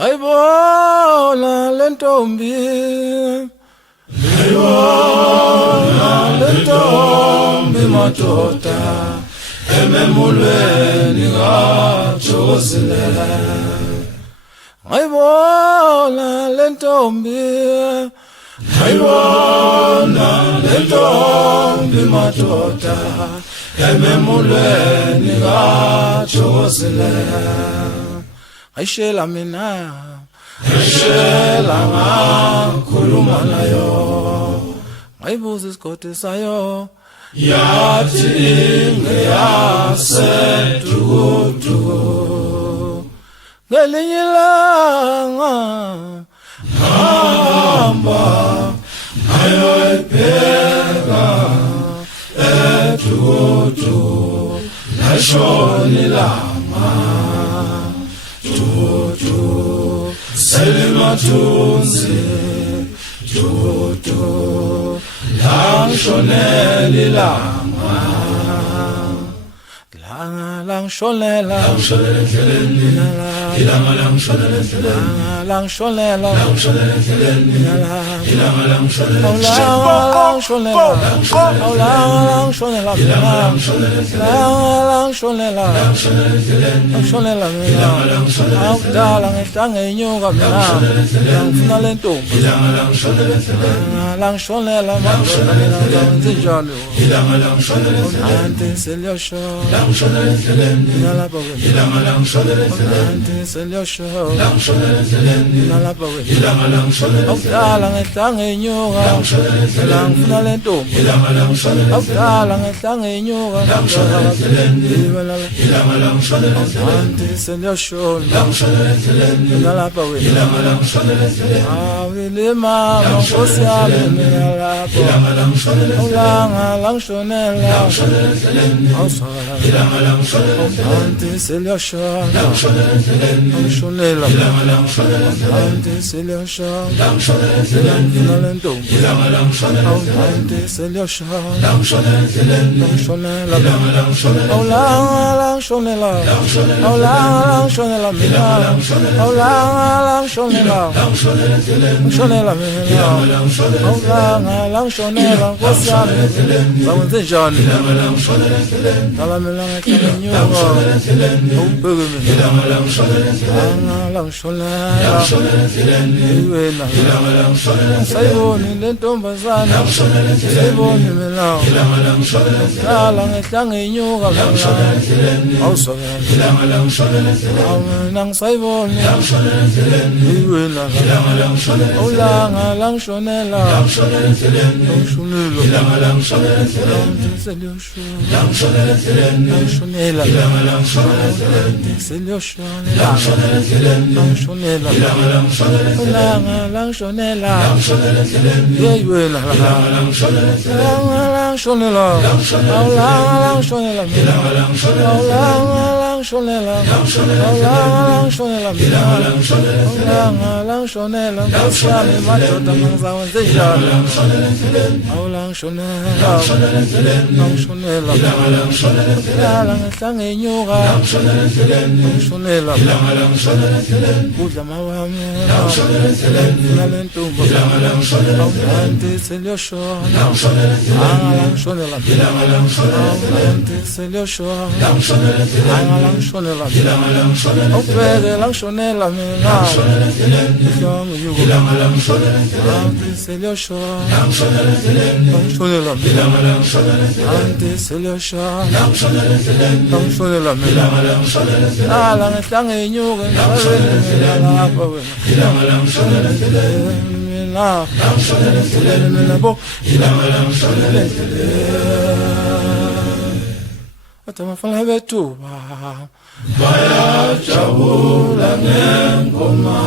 Ayibona lentombi ayibona lentombi madoda ememulweni ngajozile ayibona lentombi ayibona lentombi madoda ememulweni ngajozile ayishela mina ayishela ngakhuluma nayo ngayibuza isigodi sayo yathi ngeyaseduduku ngelinye ilanga hamba ayoyibheka eduduku lashona ilanga Selimatunzi Tutu Langshoneli langa Langa langshonela Ilanga langshonela Langshonela Ilanga Awudala ngehlanga enyuka langifuna lentombi awudala ngehlanga enyuka anti seliyashona nalapha wena awilima nkosi yami nalapha awulanga langishonela awusala anti seliyashona awushonela anti seliyashona Nalentombi, awuhante seliyashona, langshonela, awulanga langshonela, awulanga langshonela mina, awulanga langshonela, langshonela mina, awulanga langshonela nkosi yami, zakwenze njani? Ngalamela ngehlanga enyuka, awubheke mina, langshonela, iwena. Sayiboni lentombazana sayiboni mina dala ngehlanga enyuka awusokela mina ngisayiboni iwena awulanga langishonela langishonela langishonela langshonela yeyela langshonela langshonela mina langshonela langshonela mina langshonela ngosami madoda mangizawenze njani langshonela langshonela ngehlanga enyuka langshonela kudla mawami Nalentombi, awuhante seliyashona, langshonela, awuhante seliyashona, langshonela, awubheke langshonela mina, ihlanga enyuka, awuhante seliyashona, langshonela mina, awuhante seliyashona, langshonela mina, ala ngehlanga enyuka, lapha wena. Atamafala betu bayajabula ngengoma